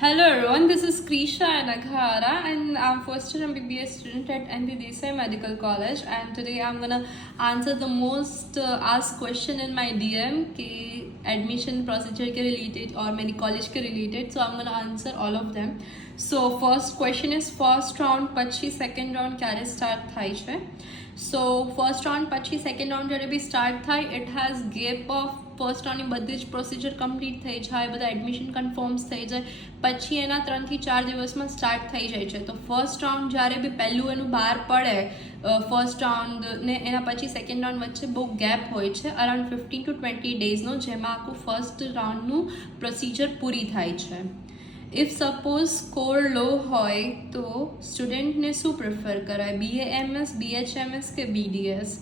Hello everyone, this is Krisha Anaghara and I'm first year MBBS student at NP Desai Medical College, and today I'm gonna answer the most asked question in my DM कि admission procedure के related और मेरी college के related, so I'm gonna answer all of them. So first question is first round પછી second round ક્યારે start થાય છે? So first round પછી second round જ્યારે બી start થાય, it has gap of first રાઉન્ડની બધી જ પ્રોસિજર કમ્પ્લીટ થઈ જાય, બધા એડમિશન કન્ફર્મ્સ થઈ જાય, પછી એના 3 થી 4 દિવસમાં સ્ટાર્ટ થઈ જાય છે. તો ફર્સ્ટ રાઉન્ડ જ્યારે બી પહેલું એનું બહાર પડે ફર્સ્ટ રાઉન્ડ ને એના પછી સેકન્ડ રાઉન્ડ વચ્ચે બહુ ગેપ હોય છે, અરાઉન્ડ 15 to 20 ડેઝનો, જેમાં આખું ફર્સ્ટ રાઉન્ડનું પ્રોસિજર પૂરી થાય છે. ઇફ સપોઝ સ્કોર લો હોય તો સ્ટુડન્ટને શું પ્રિફર કરાય, BAMS, BHMS કે BDS?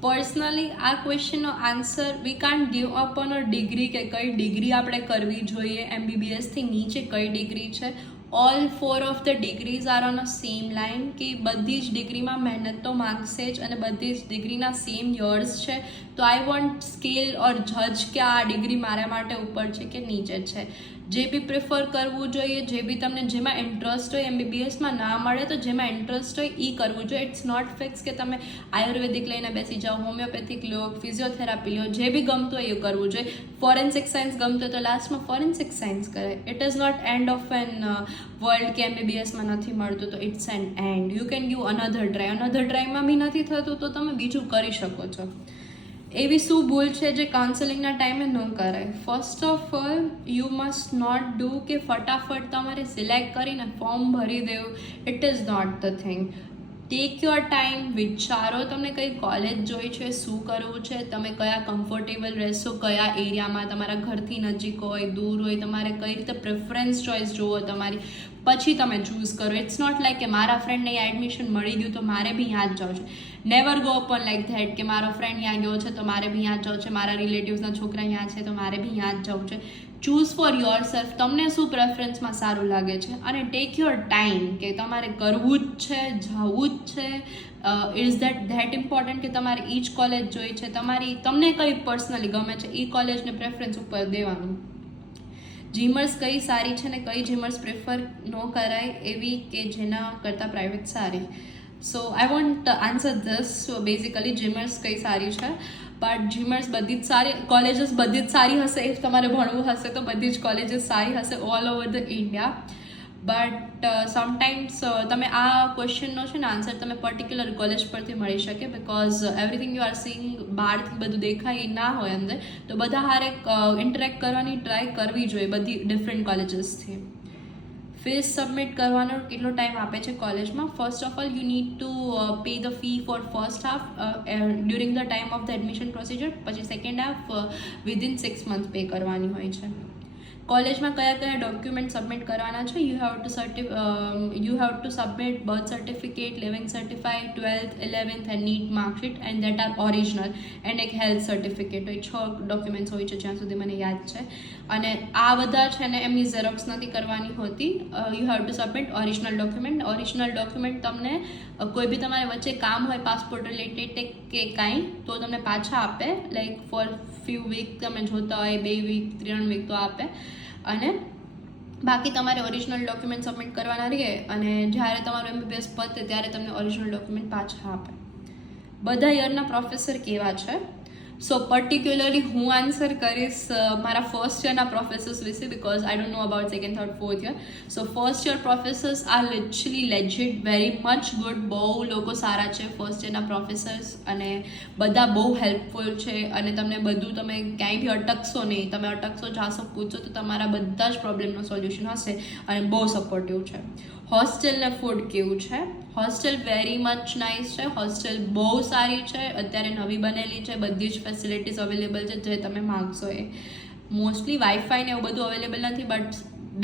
પર્સનલી આ ક્વેશ્ચનનો answer we can't give up on a degree કે કઈ ડિગ્રી આપણે કરવી જોઈએ, MBBSથી નીચે કઈ ડિગ્રી છે. All 4 of the degrees are on a same line, કે બધી જ ડિગ્રીમાં મહેનત તો માંગશે જ અને બધી જ ડિગ્રીના સેમ યર્સ છે. તો આઈ વોન્ટ સ્કેલ ઓર જજ કે આ ડિગ્રી મારા માટે ઉપર છે કે નીચે છે. જે બી પ્રિફર કરવું જોઈએ, જે બી તમને જેમાં ઇન્ટરેસ્ટ હોય, MBBSમાં ના મળે તો જેમાં ઇન્ટરેસ્ટ હોય એ કરવું જોઈએ. ઇટ્સ નોટ ફિક્સ કે તમે આયુર્વેદિક લઈને બેસી જાઓ, હોમિયોપેથિક લો, ફિઝિયોથેરાપી લો, જે બી ગમતું હોય એ કરવું જોઈએ. ફોરેન્સિક સાયન્સ ગમતું હોય તો લાસ્ટમાં ફોરેન્સિક સાયન્સ કરે. It is not end of an world કે MBBSમાં નથી મળતું તો it's an end. You can give another ટ્રાયમાં બી નથી થતું તો તમે બીજું કરી શકો છો. એવી શું ભૂલ છે જે કાઉન્સેલિંગના ટાઈમે ન કરાય? First of all you must not do કે ફટાફટ તમારે સિલેક્ટ કરીને ફોર્મ ભરી દેવું. It is not the thing. Take your time, વિચારો તમને કઈ કોલેજ જોઈ છે, શું કરવું છે, તમે કયા કમ્ફર્ટેબલ રહેશો, કયા એરિયામાં, તમારા ઘરથી નજીક હોય, દૂર હોય, તમારે કઈ રીતે પ્રેફરન્સ ચોઇસ જોવો તમારી, પછી તમે ચૂઝ કરો. ઇટ્સ નોટ લાઈક કે મારા ફ્રેન્ડને અહીંયા એડમિશન મળી ગયું તો મારે બી ત્યાં જ જવું છે. નેવર ગો અપન લાઈક ધેટ કે મારો ફ્રેન્ડ ત્યાં ગયો છે તો મારે બી ત્યાં જ જવું છે, મારા રિલેટિવ્સના છોકરા ત્યાં છે તો મારે બી ત્યાં જ જવું છે. ચૂઝ ફોર યોર સેલ્ફ, તમને શું પ્રેફરન્સમાં સારું લાગે છે, અને ટેક યોર ટાઈમ કે તમારે કરવું જ છે, જવું જ છે. ઇઝ ધેટ ઇમ્પોર્ટન્ટ કે તમારે એ જ કોલેજ જોઈ છે, તમને કઈ પર્સનલી ગમે છે એ કોલેજને પ્રેફરન્સ ઉપર દેવાનું. જીમર્સ કઈ સારી છે ને કઈ જીમર્સ પ્રિફર ન કરાય એવી કે જેના કરતાં પ્રાઇવેટ સારી? So I want answer this. So basically GMERS કઈ સારી છે, બટ જીમર્સ બધી જ સારી, કોલેજીસ બધી જ સારી હશે. ઇફ તમારે ભણવું હશે તો બધી જ કોલેજીસ સારી હશે all over the India. But sometimes તમે આ ક્વેશ્ચનનો છે ને આન્સર તમે પર્ટિક્યુલર કોલેજ પરથી મળી શકે, because everything you are seeing બહારથી બધું દેખાય એ ના હોય અંદર. તો બધા હારે ઇન્ટરેક્ટ કરવાની ટ્રાય કરવી જોઈએ બધી ડિફરન્ટ કોલેજીસથી. ફીસ સબમિટ કરવાનો કેટલો ટાઈમ આપે છે કોલેજમાં? First of all you need to pay the fee for first half during the time of the admission procedure, પછી second half within 6 month pay કરવાની હોય છે. કોલેજમાં કયા ડોક્યુમેન્ટ સબમિટ કરવાના છે? You have to submit birth certificate, living certified, 12th, 11th and NEET marksheet, and that are original, and એક health certificate. એ 6 ડોક્યુમેન્ટ્સ હોય છે જ્યાં સુધી મને યાદ છે. અને આ બધા છે ને એમની ઝેરોક્સ નથી કરવાની હોતી. You have to submit original document. Original document તમને કોઈ બી તમારે વચ્ચે કામ હોય પાસપોર્ટ રિલેટેડ કે કાંઈ તો તમને પાછા આપે. લાઈક ફોર ફ્યુ વીક તમે જોતા હોય, 2 વીક 3 વીક તો આપે. અને બાકી તમારે ઓરિજિનલ ડોક્યુમેન્ટ સબમિટ કરવાના રહે, અને જ્યારે તમારું MBBS પતે ત્યારે તમને ઓરિજિનલ ડોક્યુમેન્ટ પાછા આપે. બધા યરના પ્રોફેસર કેવા છે? સો પર્ટિક્યુલરલી હું આન્સર કરીશ મારા ફર્સ્ટ યરના પ્રોફેસર્સ વિશે, because I don't know about second, third, fourth year. So first year professors are literally legit, very much good. બહુ લોકો સારા છે ફર્સ્ટ યરના પ્રોફેસર્સ, અને બધા બહુ હેલ્પફુલ છે. અને તમને બધું, તમે ક્યાંય બી અટકશો નહીં. તમે અટકશો, જાશો, પૂછશો તો તમારા બધા જ પ્રોબ્લેમનો સોલ્યુશન હશે, અને બહુ સપોર્ટિવ છે. હોસ્ટેલ ને ફૂડ કેવું છે? હોસ્ટેલ વેરી મચ નાઇસ છે. હોસ્ટેલ બહુ સારી છે, અત્યારે નવી બનેલી છે, બધી જ ફેસિલિટીઝ અવેલેબલ છે જે તમે માગશો એ. મોસ્ટલી વાઈફાઈ ને એવું બધું અવેલેબલ નથી, બટ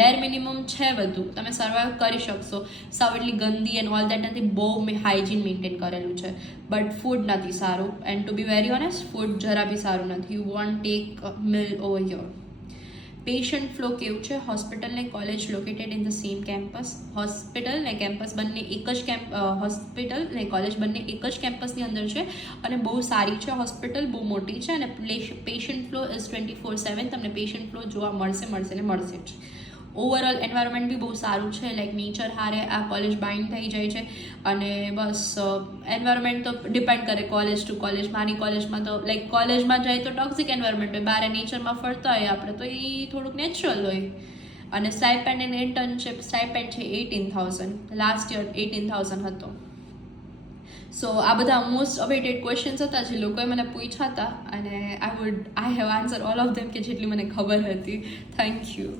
બેર મિનિમમ છે બધું, તમે સર્વાઈવ કરી શકશો. સાવ એટલી ગંદી એન્ડ ઓલ દેટ નથી, બહુ હાઇજીન મેન્ટેન કરેલું છે. બટ ફૂડ નથી સારું, and to be very honest food જરા બી સારું નથી. You want take meal over your. Patient flow કેવું છે? હોસ્પિટલ ને college located in the same campus. Hospital ને કેમ્પસ બંને એક જ હોસ્પિટલ ને કોલેજ બંને એક જ કેમ્પસની અંદર છે, અને બહુ સારી છે હોસ્પિટલ, બહુ મોટી છે. અને પેશન્ટ ફ્લો ઇઝ 24/7. તમને પેશન્ટ ફ્લો જોવા મળશે જ. ઓવરઓલ એન્વાયરમેન્ટ બી બહુ સારું છે, લાઈક નેચર હારે આ કોલેજ બાઇન્ડ થઈ જાય છે. અને બસ એન્વાયરમેન્ટ તો ડિપેન્ડ કરે કોલેજ ટુ કોલેજ. મારી કોલેજમાં તો લાઈક કોલેજમાં જાય તો ટોક્સિક એન્વાયરમેન્ટ હોય, બહાર નેચરમાં ફરતા હોય આપણે તો એ થોડુંક નેચરલ હોય. અને સ્ટાઇપેન્ડ એન્ડ ઇન્ટર્નશિપ સ્ટાઇપેન્ડ છે 18,000, લાસ્ટ યર 18,000 હતો. સો આ બધા મોસ્ટ અવેટેડ ક્વેશ્ચન્સ હતા જે લોકોએ મને પૂછ્યા હતા, અને I have answer all of them કે જેટલી મને ખબર હતી. Thank you.